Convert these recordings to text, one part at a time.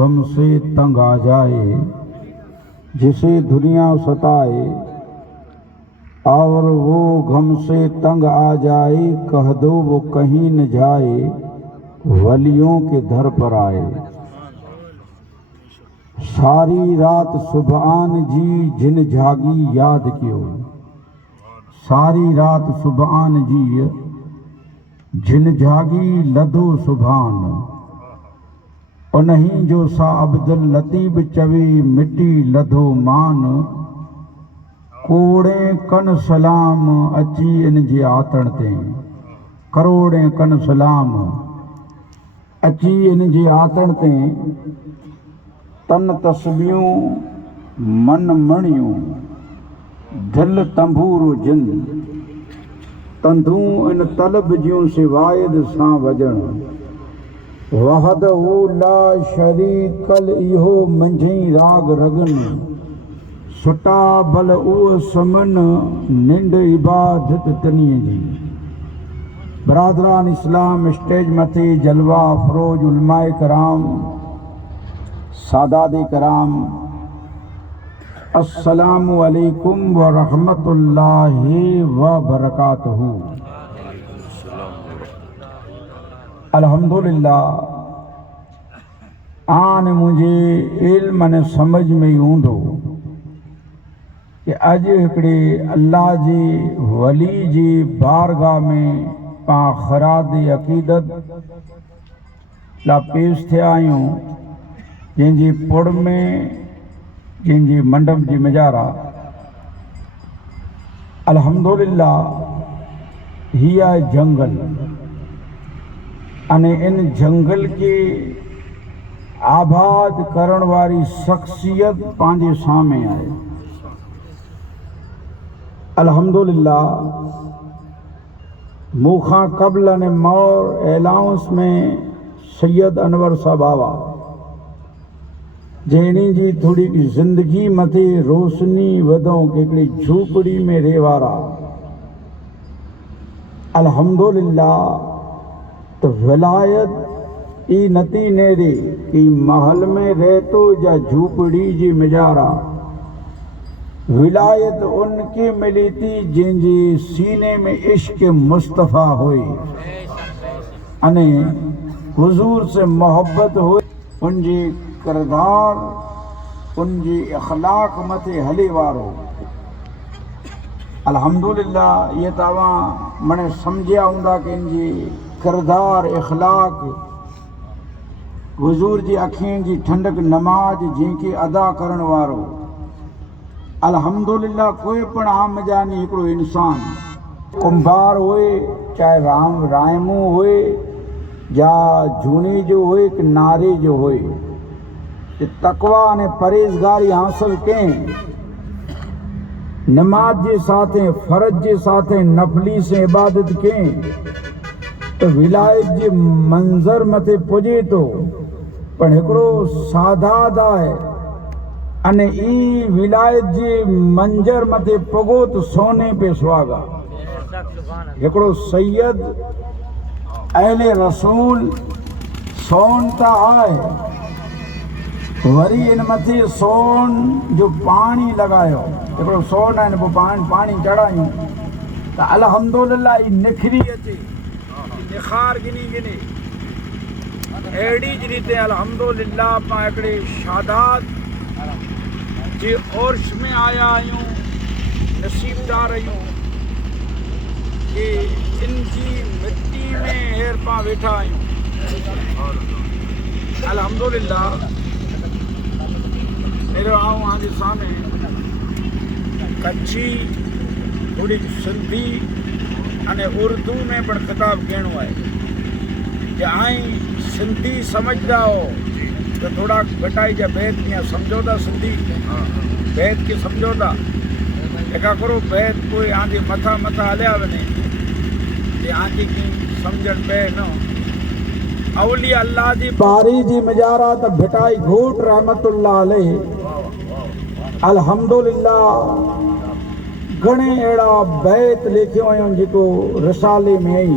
غم سے تنگ آ جائے، جسے دنیا ستائے اور وہ غم سے تنگ آ جائے، کہہ دو وہ کہیں نہ جائے، ولیوں کے در پر آئے۔ ساری رات سبحان جی جن جھاگی یاد کیو، ساری رات سبحان جی جن جھاگی لدھو سبحان، انہیں جو سا عبد اللطیف چوی مٹی لدھو مان، کوڑیں کن سلام اچی ان جے آتن تے، کروڑیں کن سلام اچی ان جے آتن تے، تن تسبیوں من مڑیوں دل تنبور و جن، تندوں ان طلب جیوں سے واحد ساں وجن، وحدہ لا شریک اہو منجھیں راگ رگن، سٹا بل او سمن ننڈ عبادت تنی جی۔ برادران اسلام، اسٹیج متھی جلوہ افروج علماء کرام، سادات کرام، السلام علیکم ورحمۃ اللہ وبرکاتہ۔ الحمدللہ آن مجھے علم نے سمجھ میں ہوندو کہ اج ہکڑے اللہ جی ولی جی بارگاہ میں پا خراج عقیدت لا پیش تھیا آیوں، جن جی پڑ میں جن جی منڈپ جی مجارا۔ الحمدللہ ہی آئے جنگل، ان جنگل کے آباد کرن واری شخصیت پانجے سامنے آئے۔ الحمدللہ موخاں قبل نے مور الاؤنس میں سید انور صاحب آوا، جینی جی تھوڑی کی زندگی متے روشنی ودوں کیکڑی جھوپڑی میں ریوارا۔ الحمدللہ تو ولایت ای نتی نیری ای محل میں رہتو یا جھوپڑی جی مجارا، ولایت ان کی ملی تھی جن جی سینے میں عشق مصطفیٰ ہوئی، انہیں حضور سے محبت ہوئی، ان جی کردار ان جی اخلاق متے ہلی وارو۔ الحمدللہ یہ تاواں منے سمجھیا ہوندا کہ ان جی کردار اخلاق حضور جی اکھیں جی ٹھنڈک نماز جن کی ادا کرن وارو۔ الحمدللہ کوئی پن عام جانی ہکڑو انسان کمبار ہوئے، چاہے رائموں ہوئے یا جھونی جو ہوئے کہ ناری جو ہوئے، تقویٰ نے پرہیزگاری حاصل کیں، نماز جے ساتھیں فرض جے ساتھیں نفلی سے عبادت کیں، تو ولایت جے منظر متے پجے تو پر ہکڑو سادات آئے، ان ای ولایت جے منظر متے پگو تو سونے پہ سواگا۔ ہکڑو سید اہل رسول سون تا آئے، وری ان متھی سون جو پانی لگایو، ہکڑو سون ہے وہ پانی چڑھایوں تو الحمدللہ ای نکھری اچے، نخار گنی گنی ایڑی جریتے الحمدللہ پا ہکڑے شادات جے عرش میں آیا آیوں، نصیب دار آیوں کہ ان کی مٹی میں ہیر پا بیٹھا آیوں۔ الحمدللہ میرے آؤں آج سامنے کچھی تھوڑی سندھی અને اردو میں પણ خطاب کہنو ہے کہ آئیں سندھی سمجھدا ہو تو تھوڑا گھٹائی جا بیت میں سمجھو دا سندھی بیت کی سمجھو دا ایکا کرو بیت کوئی آندھی متھا ہلیا ونے کہ آندھی کی سمجھن پہ نو اولیاء اللہ دی باری جی مجارہ تا بھٹائی گھوٹ رحمت اللہ علیہ۔ الحمدللہ گھنے ایڑا بیت لکھے ہوئے جی کو رسالے میں آئی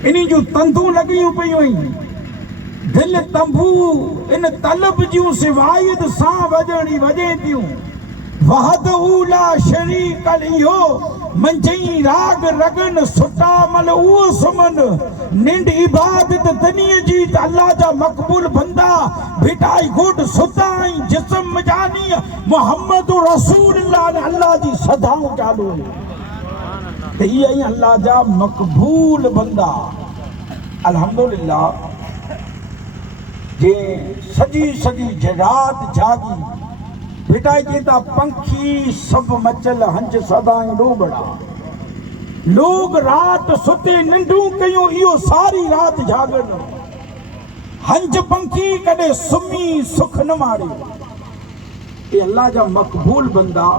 انہی جو تندوں لگیوں پہ ہوئی دل تنبو ان طلب جوں سوائد ساں وجنی وجیں تیوں وحد اولا شریک لیو منجئی راگ رگن سٹا مل او سمن ننڈ عبادت تنی جیت اللہ جا مقبول بندہ بھٹائی گھٹ ستائیں جسم جانی محمد رسول اللہ نے اللہ جی صداؤں چالو تو یہ اللہ جا مقبول بندہ الحمدللہ جے سجی سجی جرات جاگی بھٹائی جیتا پنکھی سب مچل ہنچ صدائیں ڈوبڑا لوگ رات ستے ننڈوں کیوں ایو ساری رات جاگن ہنچ پنکھی کدے سمی سکھ نہ مارے یہ اللہ جا مقبول بندہ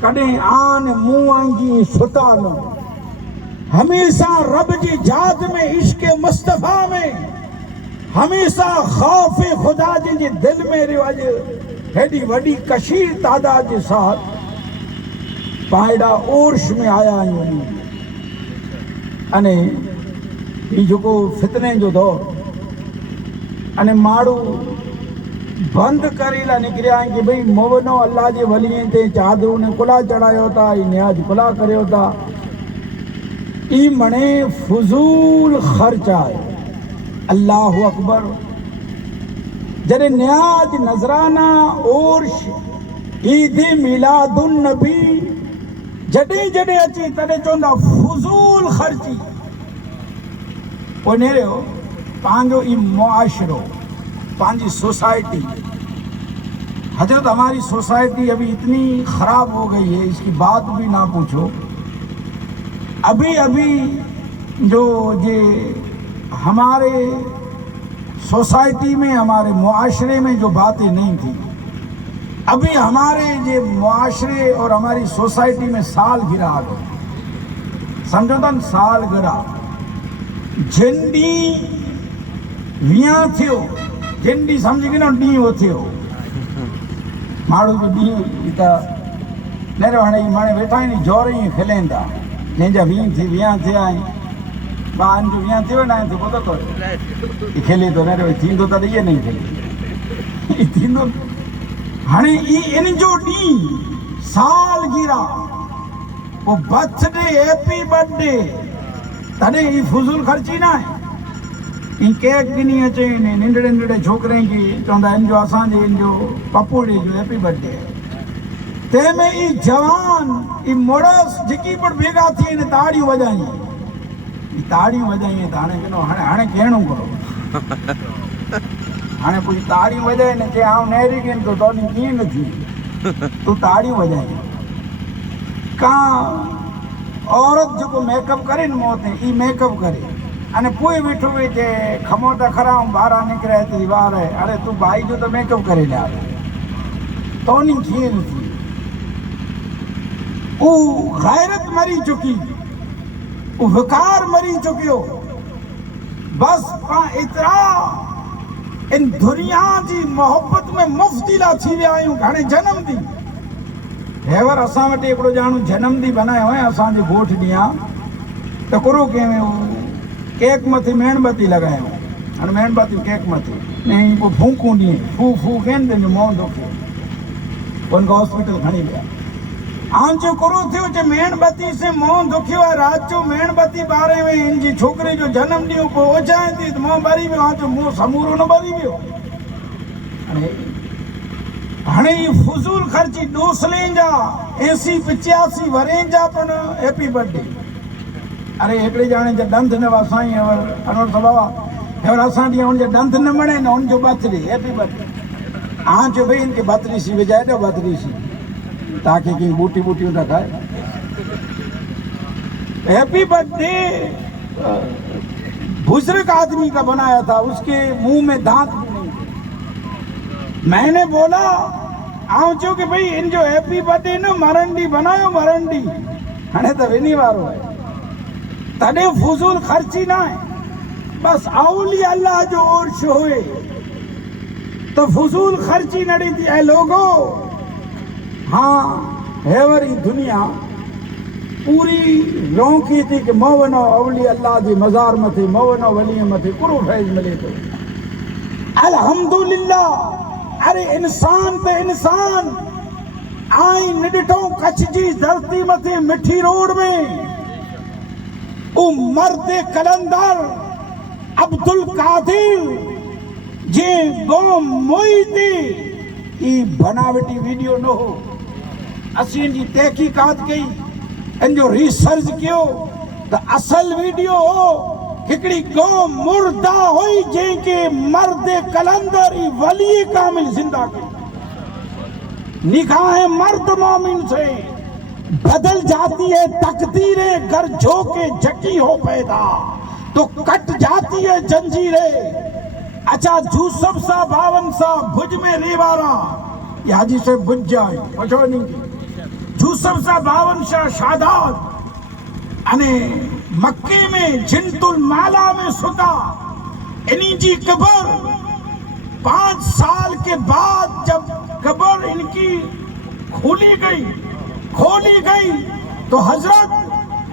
کدے آن منہ آنگی ستا نہ ہمیشہ رب جی جاد میں عشق مصطفیٰ میں ہمیشہ خوف خدا جی دل میں رواج ہیڈی وڈی کشیر تعداد کے ساتھ پائیڈا عرش میں آیا ہیں انے یہ جو کو فتنے جو دور انے ماڑو بند کریلا نکریا ہیں کہ بھئی موونو اللہ جے ولییں تے چادروں نے کلا چڑھائے ہوتا ای نیاز کلا کرے ہوتا ای منے فضول خرچ آئے اللہ اکبر جڑے نیاز نظرانہ عرش عید میلاد النبی جڑے جڑے اچھی تڑے چوندہ فضول خرچی وہ نیرے ہو پانجو ای معاشرو پانجی سوسائٹی حضرت ہماری سوسائٹی ابھی اتنی خراب ہو گئی ہے اس کی بات بھی نہ پوچھو ابھی جو ہمارے سوسائٹی میں ہمارے معاشرے میں جو باتیں نہیں تھی ابھی ہمارے یہ معاشرے اور ہماری سوسائٹی میں سال گرا آ گئے سمجھو تن سال گرا جنڈی ویاں تھیو جنڈی سمجھ گئے نا ڈی ہو تھیو ماڑو جو ڈی ایتا نیرے وہاں مانے بیٹھا ہی نہیں جو رہی ہیں کھلیں دا جنجا ویاں تھی آئیں بان جو ویاں تھیو نا تو پتہ تو یہ کھلے تو نیرے وہی تین دو تا یہ نہیں کھلے یہ تین دو ہنے ان جو ڈی سال گرا وہ birthday happy birthday تنے یہ فضول خرچی نہ ہے ان کیک گنی اچے ننڈڑے ننڈڑے چھوکریں کی چوندا ان جو آسان ان جو پپوڑے جو ہیپی برتھ ڈے تے میں ای جوان ای موڑس جکی پر بھیگا تھی ان تاڑیوں وجائیں ای تاڑیوں وجائیں تانے کنو ہنے کہنوں کرو ہنے کوئی تاڑیوں وجائیں نے کہ آؤں نیری گن تو تو نہیں کین تھی تو تاڑیوں وجائیں کہاں عورت جو کو میک اپ کرے موتے ای میک اپ کرے انے پوئی بیٹھو ہوئے جے کھموتا کھراؤں بارہ نکرے تھی بار ہے ارے تو بھائی جو تو میک اپ کرے لیا تو نہیں کین تھی او غیرت مری چکی او وقار مری چکی ہو بس اترا ان دنیا جی محبت میں مفتیلا تھی ویا آیوں گھنے جنم دی ہیور اساں وٹے ایکڑو جانو جنم دی بنائے ہوئے اساں جی گوٹھ دیا تو کرو کہ میں کیک متھی مین بتی لگائے ہوں اور مین بتی کیک متھی نہیں وہ پھونکوں نہیں پھو کہن دیں جو مون دکھے ان کا ہاسپٹل کھنی گیا آن جو کرو تھے جو مین بتی سے مون دکھی ہوئے رات جو مین بتی بارے میں ان جی چھوکرے جو جنم دیوں کو ہو جائیں تھی تو مون باری میں آن جو مون سمورو نہ باری میں ہو ہنے یہ فضول خرچی دوسلیں جا 80-85 وریں جا پن ہیپی برتھ ڈے ارے ایکڑے جانے جا ڈنت نے واسائیں اور انور سباوا اور آسان دیا ان جا ڈنت نہ منے نا ان جو birth day happy birth day on جو بھئی ان کے بطری سی وجائے دو بطری سی تاکہ کہیں بوٹی بوٹیوں تک آئے ہیپی برتھ ڈے بزرگ آدمی کا بنایا تھا اس کے منہ میں دانت بھی نہیں تھے میں نے بولا آؤں چو کہ بھئی ان جو ہیپی برتھ ڈے نا مرنڈی بنایو مرنڈی ہنے تو وینی وارو ہے تڑے فضول خرچی نہ ہے بس اولی اللہ جو عرش ہوئے تو فضول خرچی نہ رہی تھی اے لوگو ہاں ہیوری دنیا پوری رونقی تھی کہ موونو اولی اللہ جی مزار متھے موونو ولی متھے کرو فیض ملے تو الحمدللہ. ارے انسان تے انسان آئی نڈٹوں کچھ جی دھرتی متھے مٹھی روڈ میں او مرد کلندر عبدالقادر جے گوم موئی تے ای بناوٹی ویڈیو نہ ہو. اسی ان جی تحقیقات کی ان جو ریسرچ کیو تو اصل ویڈیو ہو ہکڑی قوم مردہ ہوئی جن کے مرد کلندر ای ولی کامل زندہ کی. نگاہ مرد مومن سے بدل جاتی ہے تقدیریں گر جھوکے جکی ہو پیدا تو کٹ جاتی ہے جنجیریں. اچھا یوسف سا باون سا بھج میں ریوارا یہ حاجی سے بھج جائے پچھو نہیں کی. یوسف سا باون شاہ شادات انے مکے میں جنت المالا میں ستا انہی جی قبر 5 سال کے بعد جب قبر ان کی کھولی گئی تو حضرت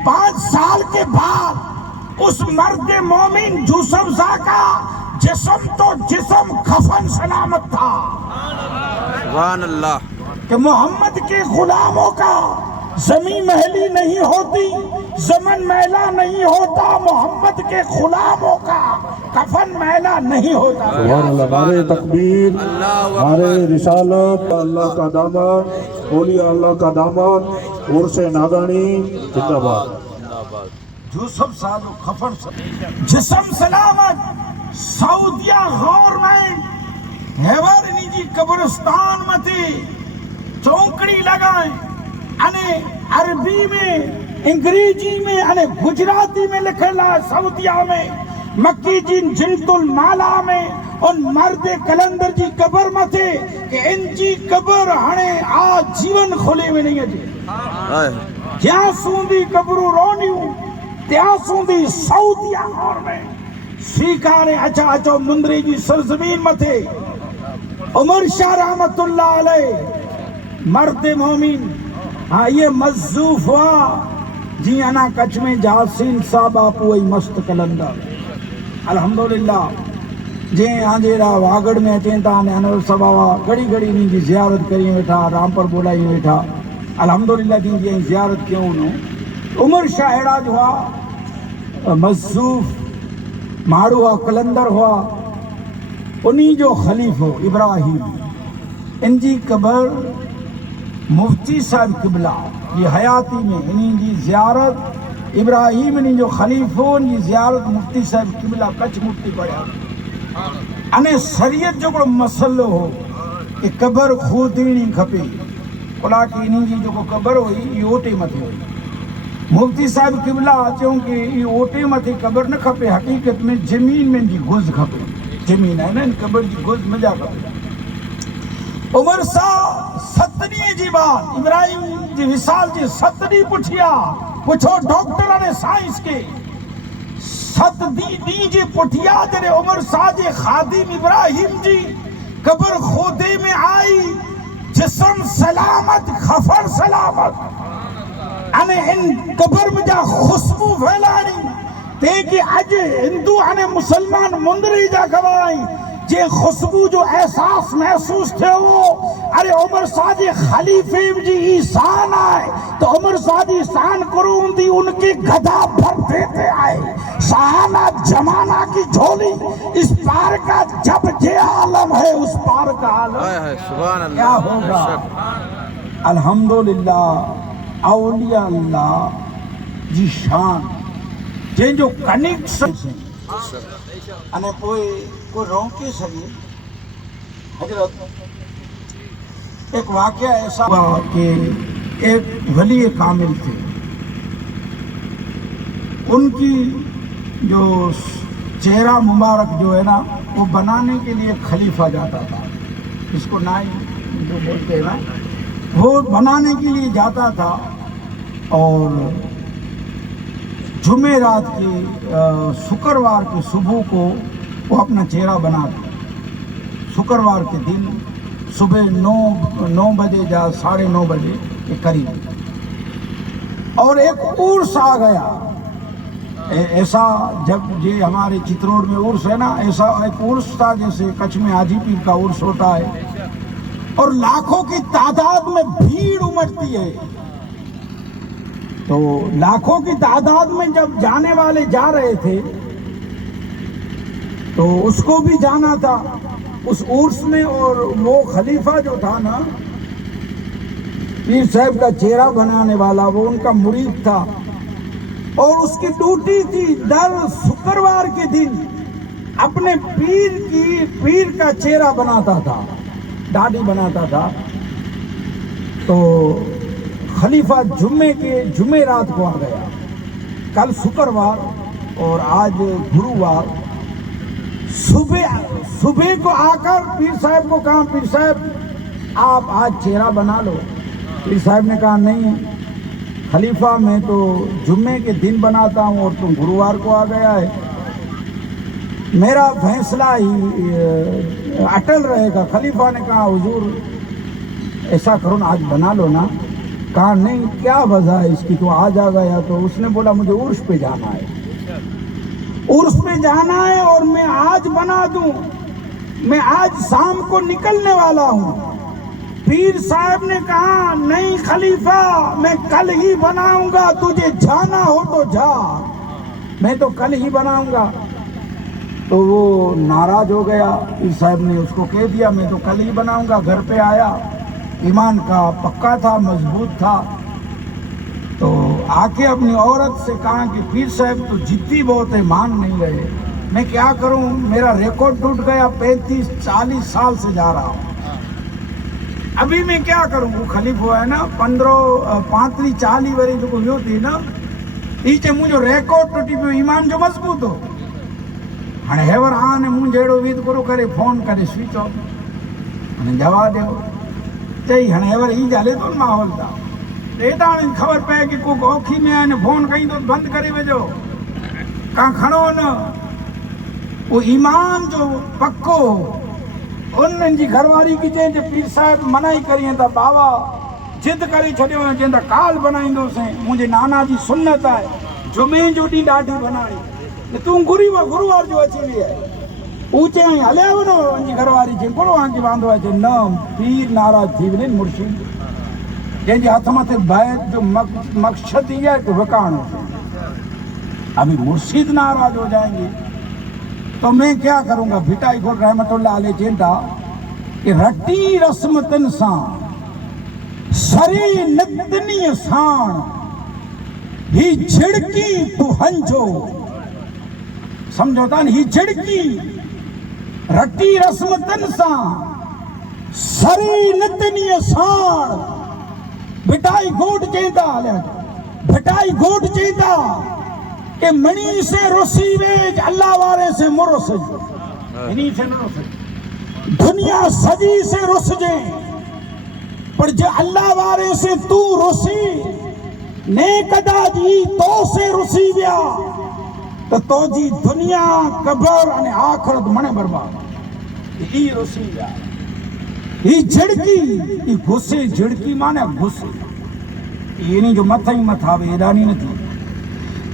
5 سال کے بعد اس مرد مومن یوسف زا کا جسم تو جسم کفن سلامت تھا. سبحان اللہ. کہ محمد کے غلاموں کا زمین محلی نہیں ہوتی زمن میلا نہیں ہوتا محمد کے غلاموں کا کفن میلا نہیں ہوتا. سبحان اللہ. نعرہ تکبیر نعرہ رسالت اللہ کا دامن اولیاء اللہ کا دامن عرس ناگانی زندہ باد. یوسف سالو کفن جسم سلامت سعودیہ غور میں ہیور نیجی قبرستان متے چونکڑی لگائیں انے عربی میں انگریزی میں انے گجراتی میں لکھلا سعودیہ میں مکی جن جنت المالا میں ان مرد کلندر جی قبر متے کہ ان جی قبر ہنے آج جیون کھولے میں نہیں ہے. جہاں سوندی قبرو رونیوں تیاں سوندی سعودیہ غور میں سیکارے اچھا مندری جی سرزمین متھے عمر شاہ رحمت اللہ علیہ مرد مومن. ہاں یہ مزوف ہوا جی انا کچھ میں جاسین صاحب آپوئی مست کلندر الحمدللہ جی آنجیرا واگڑ میں چینتا نے انور صباوا گڑی گڑی نہیں جی زیارت کریں بیٹھا رامپر بولائی بیٹھا الحمدللہ دین جی زیارت کیوں انہوں. عمر شاہ ایڑا جو ہوا مزوف ماڑو ہوا کلندر ہوا انہی جو خلیف ہو ابراہیم ان جی قبر مفتی صاحب قبلہ یہ حیاتی میں انہی جی زیارت ابراہیم انہی جو خلیف ہو ان جی زیارت مفتی صاحب قبلہ کچھ مفتی پڑھا. انے شریعت جو مسئلہ ہو کہ قبر خود نہیں کھپے کلا کی انہی جی جو قبر ہوئی یہ اوٹے متے ہوئی. مفتی صاحب قبلہ چونکہ یہ اوٹے متے قبر نہ کھپے حقیقت میں زمین میں جی گز کھپے زمین ہے نا ان قبر جی گز مجا کھپے. عمر سا ستنی جی بات ابراہیم جی وصال جی ستنی پٹھیا پوچھو ڈاکٹر نے سائنس کے ستنی جی پٹھیا جنہیں عمر سا جی خادم ابراہیم جی قبر خودے میں آئی جسم سلامت خفر سلامت انے ان قبر میں جا خوشبو پھیلانی تے کہ اج ہندو انے مسلمان مندری جا گوائیں جے خوشبو جو احساس محسوس تھے وہ ارے عمر سادی خلیفے جی ایسان آئے تو عمر سادی ایسان کروں دی ان کی گدھا بھر دیتے آئے سہانہ جمانہ کی جھولی اس پار کا جب یہ عالم ہے اس پار کا عالم کیا ہوگا. الحمدللہ اولیاء اللہ جی شان جن جو کنیکشن سے انے کوئی روکے سکے. حضرت ایک واقعہ ایسا ہوا کہ ایک ولی کامل تھے ان کی جو چہرہ مبارک جو ہے نا وہ بنانے کے لیے خلیفہ جاتا تھا اس کو نائی جو بولتے ہیں نا وہ بنانے کے لیے جاتا تھا اور جمعرات کی شکروار کی صبح کو وہ اپنا چہرہ بناتا. شکروار کے دن صبح 9 بجے یا 9:30 بجے کے قریب اور ایک عرس آ گیا. ایسا جب یہ ہمارے چتروڑ میں عرس ہے نا، ایسا ایک عرس تھا جیسے کچھ میں حاجی پیر کا عرس ہوتا ہے، اور لاکھوں کی تعداد میں بھیڑ امٹتی ہے. تو لاکھوں کی تعداد میں جب جانے والے جا رہے تھے تو اس کو بھی جانا تھا اس عرس میں. اور وہ خلیفہ جو تھا نا، پیر صاحب کا چہرہ بنانے والا، وہ ان کا مرید تھا، اور اس کی ڈیوٹی تھی در شکروار کے دن اپنے پیر کا چہرہ بناتا تھا، داڑھی بناتا تھا. تو خلیفہ جمعے رات کو آ گیا، کل شکروار اور آج گرووار. صبح کو آ کر پیر صاحب کو کہا، پیر صاحب آپ آج چہرہ بنا لو. پیر صاحب نے کہا نہیں خلیفہ، میں تو جمعے کے دن بناتا ہوں اور تم گرووار کو آ گیا ہے، میرا فیصلہ ہی اٹل رہے گا. خلیفہ نے کہا حضور ایسا کرو نا، آج بنا لو نا. کہا نہیں، کیا وجہ ہے اس کی، تو آج آ گیا. تو اس نے بولا مجھے عرس پہ جانا ہے، عرس پہ جانا ہے اور میں آج بنا دوں، میں آج شام کو نکلنے والا ہوں. پیر صاحب نے کہا نہیں خلیفہ، میں کل ہی بناؤں گا، تجھے جانا ہو تو جا، میں تو کل ہی بناؤں گا. تو وہ ناراض ہو گیا. پیر صاحب نے اس کو کہہ دیا میں تو کل ہی بناؤں گا. گھر پہ آیا، ایمان کا پکا تھا، مضبوط تھا. تو آ کے اپنی عورت سے کہا کہ پیر صاحب تو جدی بہت ہے، مان نہیں رہے، میں کیا کروں، میرا ریکارڈ ٹوٹ گیا، 35-40 سال سے جا رہا ہوں، ابھی میں کیا کروں. وہ خلیفہ ہے نا 35-40 وری جو یوں تھی نا، ایچے مجھے ریکارڈ ٹوٹی پہ ایمان جو مضبوط ہو. ہاں ہیور آنے مجھے ایڑو وید کرو کرے فون کرے سوئچ آف، ہاں جواب دے چاہیے. ہاں ہیور ہی جالے تو ماحول تھا. ایڈا خبر پہ کہ کوئی اوکھی میں آنے فون کہیں تو بند کرے ویجو، کہاں کھڑو نا. وہ ایمان جو پکو ان جی گھر والی کی چاہیے جو پیر صاحب منعی کریں تا بابا جد کری چھڑیو جن تا کال بنائیں دو سے. مجھے نانا جی سنت ہے جمعے جو ڈی ڈاڈی بنائی، تو گرووار جو اچھی بھی ہے اونچے آئیں ہلیا ونو. ان جی گھر والی چاہیے پڑو آن کی باندھو ہے چاہیے نام پیر ناراض تھی ونین مرشید جن جی ہاتھ مت بیت جو مقصد ہی ہے کہ وکان ہو. ابھی مرشید ناراض ہو جائیں گے تو میں کیا کروں گا. بھٹائی گھوٹ رحمت اللہ علیہ چینتا کہ رٹی رسمتن سان سری نتنی سان ہی جھڑکی تو ہنجو. سمجھوتا ہی جھڑکی رٹی رسمتن سان سری نتنی سان. بھٹائی گھوٹ چینتا بھٹائی گھوٹ چینتا کہ منی سے رسی ویج اللہ وارے سے مرس منی سے نہ رس دنیا سجی سے رس جائیں پر جو اللہ وارے سے تو رسی نیک ادا جی تو سے رسی ویا تو جی دنیا قبر اور آخرت منے برباد. یہ رسی ویا یہ جھڑکی یہ غصے جھڑکی مانے غصے یہ نہیں جو متھا ہی متھا وے ایڈانی نہ تھی.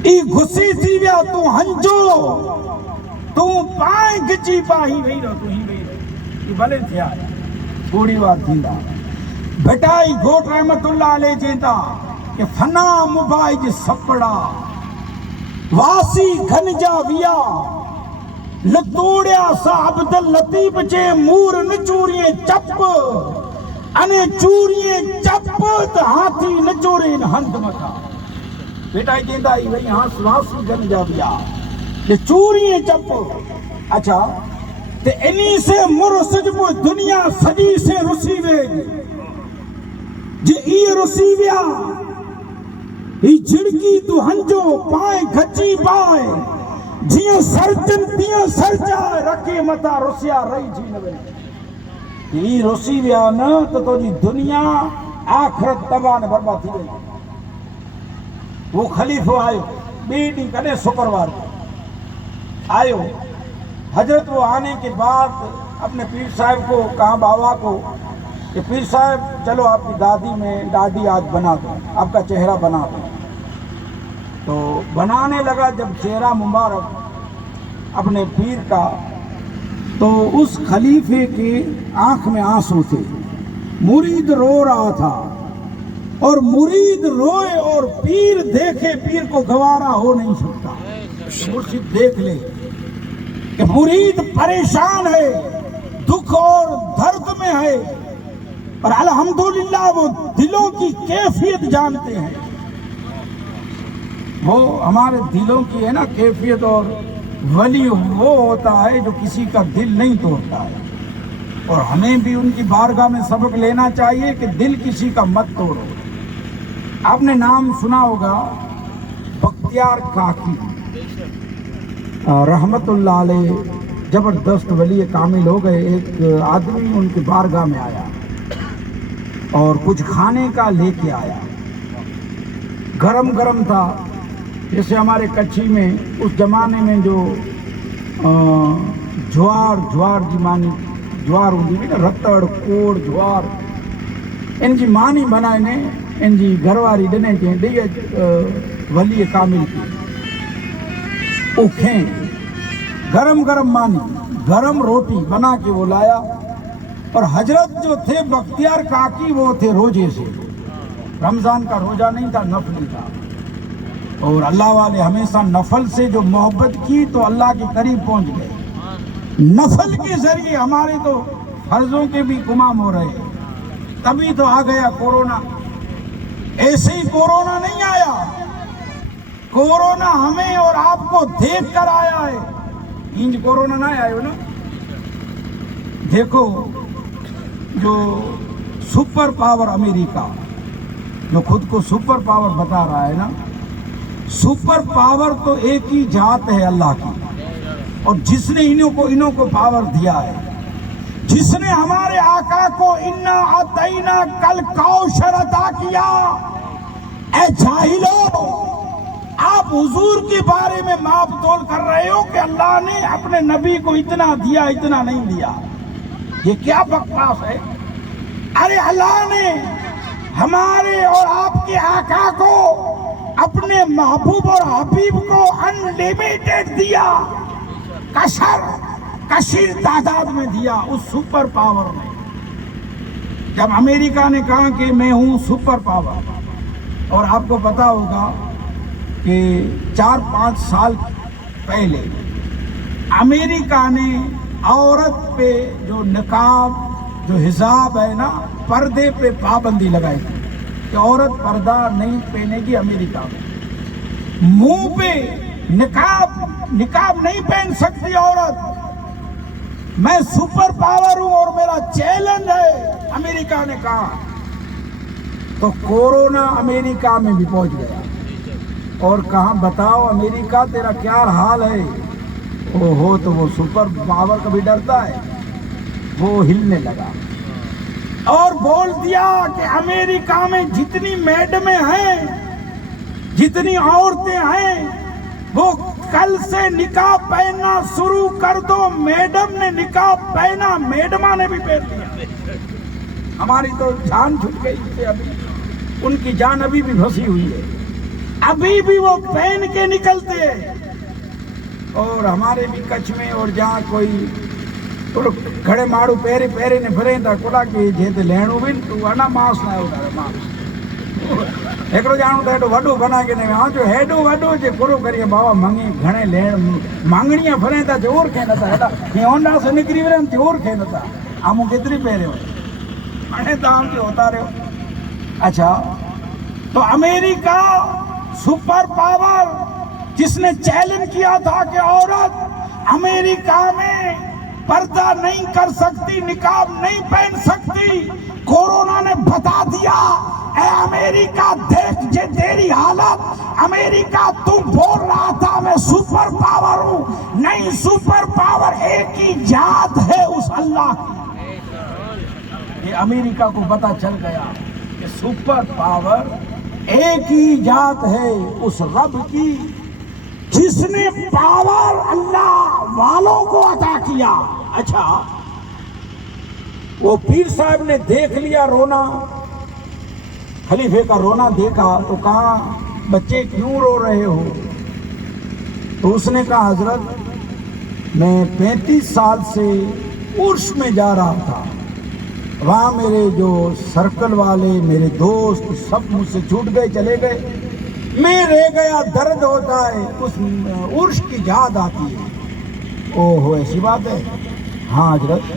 ای غصی تھی ویا تو ہنجو تو پائیں گچی پاہی وہی رہو تو ہی وہی رہو. یہ بھلے تھیا تھوڑی بات تھی دا. بھٹائی گھوٹ رحمت اللہ علیہ چیتا کہ فنا مبائج سپڑا واسی گھنجا ویا لتوڑیا سا عبدال لطیب چے مور نچوریے چپ انے چوریے چپ تو ہاتھی نچورے ہند مکھا. بیٹا ہی دیندہ ہی وہی ہاں سواسی گھنجا ویا یہ چوریے چپ. اچھا تے انہی سے مرسج پو دنیا سجی سے رسی وے جی ای رسی ویا ای جھڑکی تو ہنجو پائے گھچی پائے جیاں سرچن تیاں سرچائے رکھے متا رسیا رہی جی نوے. ای رسی ویا نا تو جی دنیا آخرت تباہ نے برباد تھی گئی. وہ خلیفہ آئے بیٹی کنے شکروار کو آئے حضرت. وہ آنے کے بعد اپنے پیر صاحب کو کہا بابا کو کہ پیر صاحب چلو آپ کی دادی میں ڈاڈی آج بنا دو، آپ کا چہرہ بنا دو. تو بنانے لگا جب چہرہ مبارک اپنے پیر کا، تو اس خلیفے کی آنکھ میں آنسو تھے، مرید رو رہا تھا، اور مرید روئے اور پیر دیکھے، پیر کو گوارا ہو نہیں سکتا۔ مرشد دیکھ لے کہ مرید پریشان ہے، دکھ اور درد میں ہے، اور الحمدللہ وہ دلوں کی کیفیت جانتے ہیں۔ وہ ہمارے دلوں کی ہے نا کیفیت، اور ولی وہ ہوتا ہے جو کسی کا دل نہیں توڑتا ہے، اور ہمیں بھی ان کی بارگاہ میں سبق لینا چاہیے کہ دل کسی کا مت توڑو۔ آپ نے نام سنا ہوگا بختیار کاکی رحمت اللہ علیہ، زبردست ولی کامل ہو گئے۔ ایک آدمی ان کی بارگاہ میں آیا اور کچھ کھانے کا لے کے آیا، گرم گرم تھا، جیسے ہمارے کچھی میں اس زمانے میں جو جوار جی مانی جوار ہوتی تھی نا، رتڑ کوڑ جوار، ان کی مانی بنائے نے، ان کی گھر والی ڈنے کے دیگے ولی کامل کی اوکھیں گرم گرم مانی گرم روٹی بنا کے وہ لایا، اور حضرت جو تھے بختیار کاکی وہ تھے روزے سے، رمضان کا روزہ نہیں تھا، نفلی تھا، اور اللہ والے ہمیشہ نفل سے جو محبت کی تو اللہ کے قریب پہنچ گئے۔ نفل کے ذریعے ہمارے تو فرضوں کے بھی گمام ہو رہے ہیں۔ تبھی تو آ گیا کورونا، ایسے ہی کورونا نہیں آیا، کورونا ہمیں اور آپ کو دیکھ کر آیا ہے۔ انج کورونا نہ آیا ہو نا، دیکھو جو سپر پاور امریکہ جو خود کو سپر پاور بتا رہا ہے نا، سپر پاور تو ایک ہی ذات ہے اللہ کی، اور جس نے انہوں کو پاور دیا ہے، جس نے ہمارے آقا کو انا اعطینا کل کوثر عطا کیا۔ اے جاہلو، آپ حضور کے بارے میں ماپ تول کر رہے ہو کہ اللہ نے اپنے نبی کو اتنا دیا اتنا نہیں دیا، یہ کیا بکواس ہے؟ ارے اللہ نے ہمارے اور آپ کے آقا کو، اپنے محبوب اور حبیب کو انلیمیٹڈ دیا، کثیر تعداد میں دیا، اس سپر پاور میں۔ جب امریکہ نے کہا کہ میں ہوں سپر پاور، اور آپ کو پتا ہوگا کہ 4-5 سال پہلے امریکہ نے عورت پہ جو نقاب جو حجاب ہے نا، پردے پہ پابندی لگائی تھی کہ عورت پردہ نہیں پہنے گی امریکہ میں، منہ پہ نقاب نہیں پہن سکتی عورت۔ میں سپر پاور ہوں اور میرا چیلنج ہے، امریکہ نے کہا۔ تو کورونا امریکہ میں بھی پہنچ گیا، اور کہاں بتاؤ امریکہ تیرا کیا حال ہے؟ ہو تو وہ سپر پاور کبھی ڈرتا ہے، وہ ہلنے لگا اور بول دیا کہ امریکہ میں جتنی میڈمیں ہیں، جتنی عورتیں ہیں، وہ کل سے نقاب پہننا شروع کر دو۔ میڈم نے نقاب پہنا، میڈمہ نے بھی پہن لیا۔ ہماری تو جان چھٹ گئی تھی، ابھی ان کی جان ابھی بھی پھنسی ہوئی ہے، ابھی بھی وہ پہن کے نکلتے ہیں۔ اور ہمارے بھی کچھ میں اور جہاں کوئی کھڑے ماڑو پیرے نے پھریں تا کولا کہ جیتے لہنو بھی تو انا ماس نہ ہوتا ماس ایکڑو جانو تا ایڈو وڈو بنا کے نے ہاں جو ہیڈو وڈو جے پورو کریے بابا منگی گھنے لہن مانگڑیاں پھریں تا تے اور کھے نتا ہڈا یہ ہونڈا سے نکری ورن تے اور کھے نتا ہمو کتری پیرے ہو انے تا ہم کے ہوتا رہے ہو۔ اچھا تو امریکہ سپر پاور جس نے چیلنج کیا تھا کہ عورت امریکہ میں پردہ نہیں کر سکتی، نقاب نہیں پہن سکتی، کورونا نے بتا دیا اے امریکہ دیکھ جے تیری حالت۔ امریکہ تم بول رہا تھا میں سپر پاور ہوں، نہیں، سپر پاور ایک ہی ذات ہے اس اللہ کی۔ یہ امریکہ کو پتا چل گیا کہ سپر پاور ایک ہی ذات ہے اس رب کی جس نے پاور اللہ والوں کو عطا کیا۔ اچھا وہ پیر صاحب نے دیکھ لیا رونا، خلیفے کا رونا دیکھا تو کہا بچے کیوں رو رہے ہو؟ تو اس نے کہا حضرت میں 35 سال سے عرس میں جا رہا تھا، وہاں میرے جو سرکل والے میرے دوست سب مجھ سے چھوٹ گئے، چلے گئے، میں رہ گیا، درد ہوتا ہے، اس عرس کی یاد آتی ہے۔ اوہو ایسی بات ہے؟ ہاں حضرت۔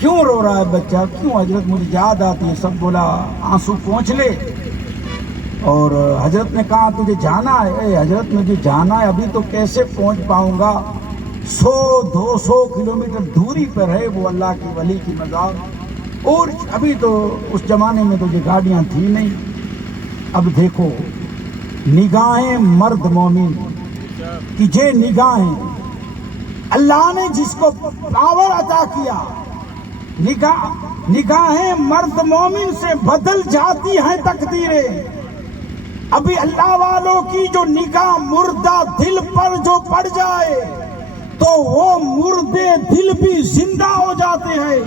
کیوں رو رہا ہے بچہ؟ کیوں حضرت؟ مجھے یاد آتی ہے۔ سب بولا آنسو پہنچ لے، اور حضرت نے کہا تجھے جانا ہے؟ اے حضرت مجھے جانا ہے، ابھی تو کیسے پہنچ پاؤں گا، 100-200 کلومیٹر دوری پر ہے وہ اللہ کی ولی کی مزار، اور ابھی تو اس زمانے میں تو یہ گاڑیاں تھی نہیں۔ اب دیکھو نگاہیں مرد مومن کی، یہ نگاہیں اللہ نے جس کو پاور عطا کیا، نگاہیں مرد مومن سے بدل جاتی ہیں تقدیریں۔ ابھی اللہ والوں کی جو نگاہ مردہ دل پر جو پڑ جائے تو وہ مردے دل بھی زندہ ہو جاتے ہیں۔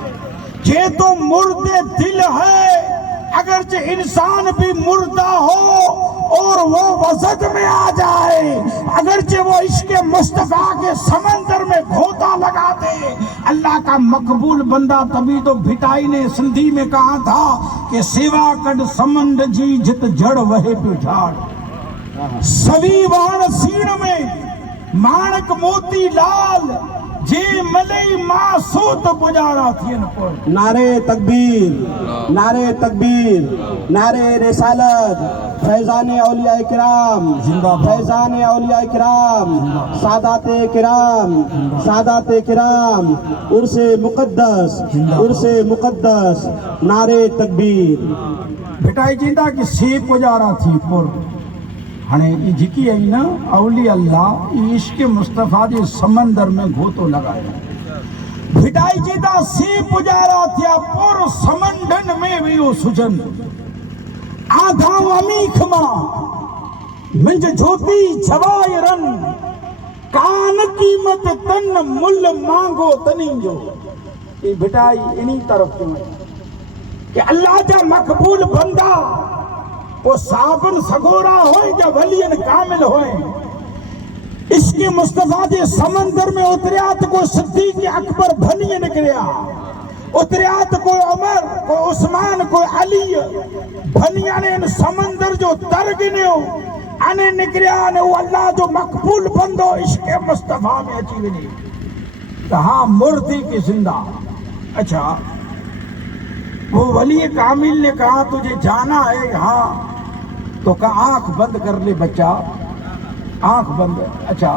یہ تو مردے دل ہے، اگرچہ انسان بھی مردہ ہو اور وہ وسط میں آ جائے، اگرچہ وہ عشق مصطفیٰ کے سمندر میں گھوتا لگا دے، اللہ کا مقبول بندہ۔ تبھی تو بھٹائی نے سندھی میں کہا تھا کہ سیوا کڈ سمند جی جت جڑ وہے پہ جھاڑ، سوی وان سین میں مانک موتی لال، جے ملئی ماں سوت گزارا تھین پر۔ نعرے تکبیر، نعرے تکبیر، نعرے رسالت، فیضان اولیاء کرام، فیضان اولیاء کرام، سادات کرام، سادات کرام، عرس مقدس، عرس مقدس، نعرے تکبیر۔ بھٹائی جیندہ کی سیپ گزارا تھی پر ہنے یہ جکی ہے نا اولیاء اللہ عشق مصطفیٰ دے سمندر میں گھوتو لگائے۔ بھٹائی جیدہ سیپ گزارا تھیا پر سمندن میں بھی وہ سجن، آدھاؤں امیخ ماں منج جھوتی چھوائی رن، کان قیمت تن مل مانگو تنی جو۔ یہ بھٹائی انہی طرف کیوں ہے کہ اللہ جا مقبول بندہ وہ صابن سگورا ہوئے یا ولین کامل ہوئے، اس کے مصطفیٰ دے سمندر میں اتریات کو صدیق اکبر بھنیے نکلیا، اتریات کو عمر کو عثمان کو علی بھنیاں نے ان سمندر جو ترگنے ہو آنے نکلیا نے وہ اللہ جو مقبول بندو عشق مصطفیٰ میں اچھی بنی۔ کہاں مردی کی زندہ۔ اچھا وہ ولی کامل نے کہا تجھے جانا ہے؟ ہاں۔ تو کہا آنکھ بند کر لے بچہ، آنکھ بند۔ اچھا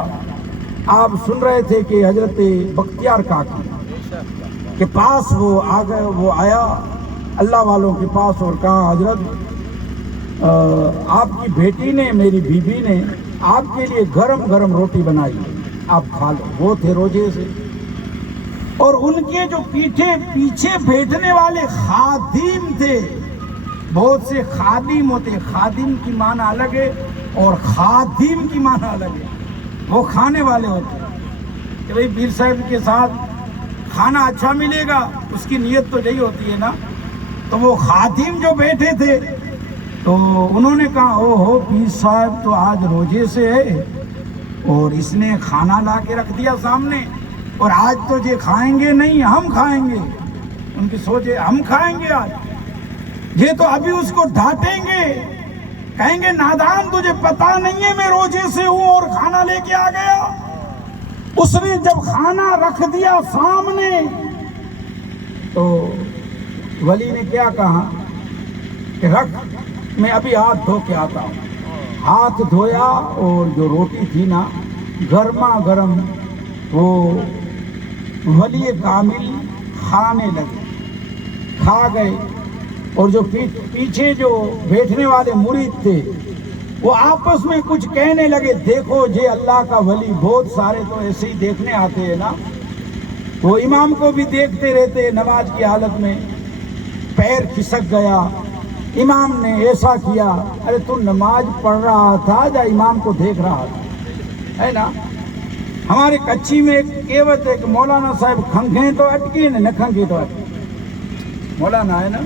آپ سن رہے تھے کہ حضرت بختیار کاکی کے پاس وہ آگئے، وہ آیا اللہ والوں کے پاس اور کہا حضرت آپ کی بیٹی نے، میری بیوی نے آپ کے لیے گرم گرم روٹی بنائی، آپ کھا لو۔ وہ تھے روزے سے، اور ان کے جو پیچھے بیٹھنے والے خادم تھے، بہت سے خادم ہوتے، خادم کی معنی الگ ہے اور خادم کی معنی الگ ہے۔ وہ کھانے والے ہوتے کہ بھئی پیر صاحب کے ساتھ کھانا اچھا ملے گا، اس کی نیت تو یہی ہوتی ہے نا۔ تو وہ خادم جو بیٹھے تھے تو انہوں نے کہا او ہو پیر صاحب تو آج روزے سے ہے اور اس نے کھانا لا کے رکھ دیا سامنے، اور آج تو یہ کھائیں گے نہیں، ہم کھائیں گے۔ ان کی سوچ ہے ہم کھائیں گے آج، یہ تو ابھی اس کو ڈانٹیں گے، کہیں گے نادان تجھے پتا نہیں ہے میں روزے سے ہوں اور کھانا لے کے آ گیا۔ اس نے جب کھانا رکھ دیا سامنے تو ولی نے کیا کہا کہ رکھ، میں ابھی ہاتھ دھو کے آتا ہوں۔ ہاتھ دھویا اور جو روٹی تھی نا گرما گرم، وہ ولی کامل کھانے لگے، کھا گئے۔ اور جو پیچھے جو بیٹھنے والے مرید تھے وہ آپس میں کچھ کہنے لگے، دیکھو یہ اللہ کا ولی، بہت سارے تو ایسے ہی دیکھنے آتے ہیں نا، وہ امام کو بھی دیکھتے رہتے نماز کی حالت میں، پیر کھسک گیا، امام نے ایسا کیا۔ ارے تو نماز پڑھ رہا تھا یا امام کو دیکھ رہا تھا؟ ہے نا، ہمارے کچھی میں ایک کہوت ہے کہ مولانا صاحب کھنگیں تو اٹکی نہ کھنگیں تو اٹکی۔ مولانا ہے نا،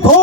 2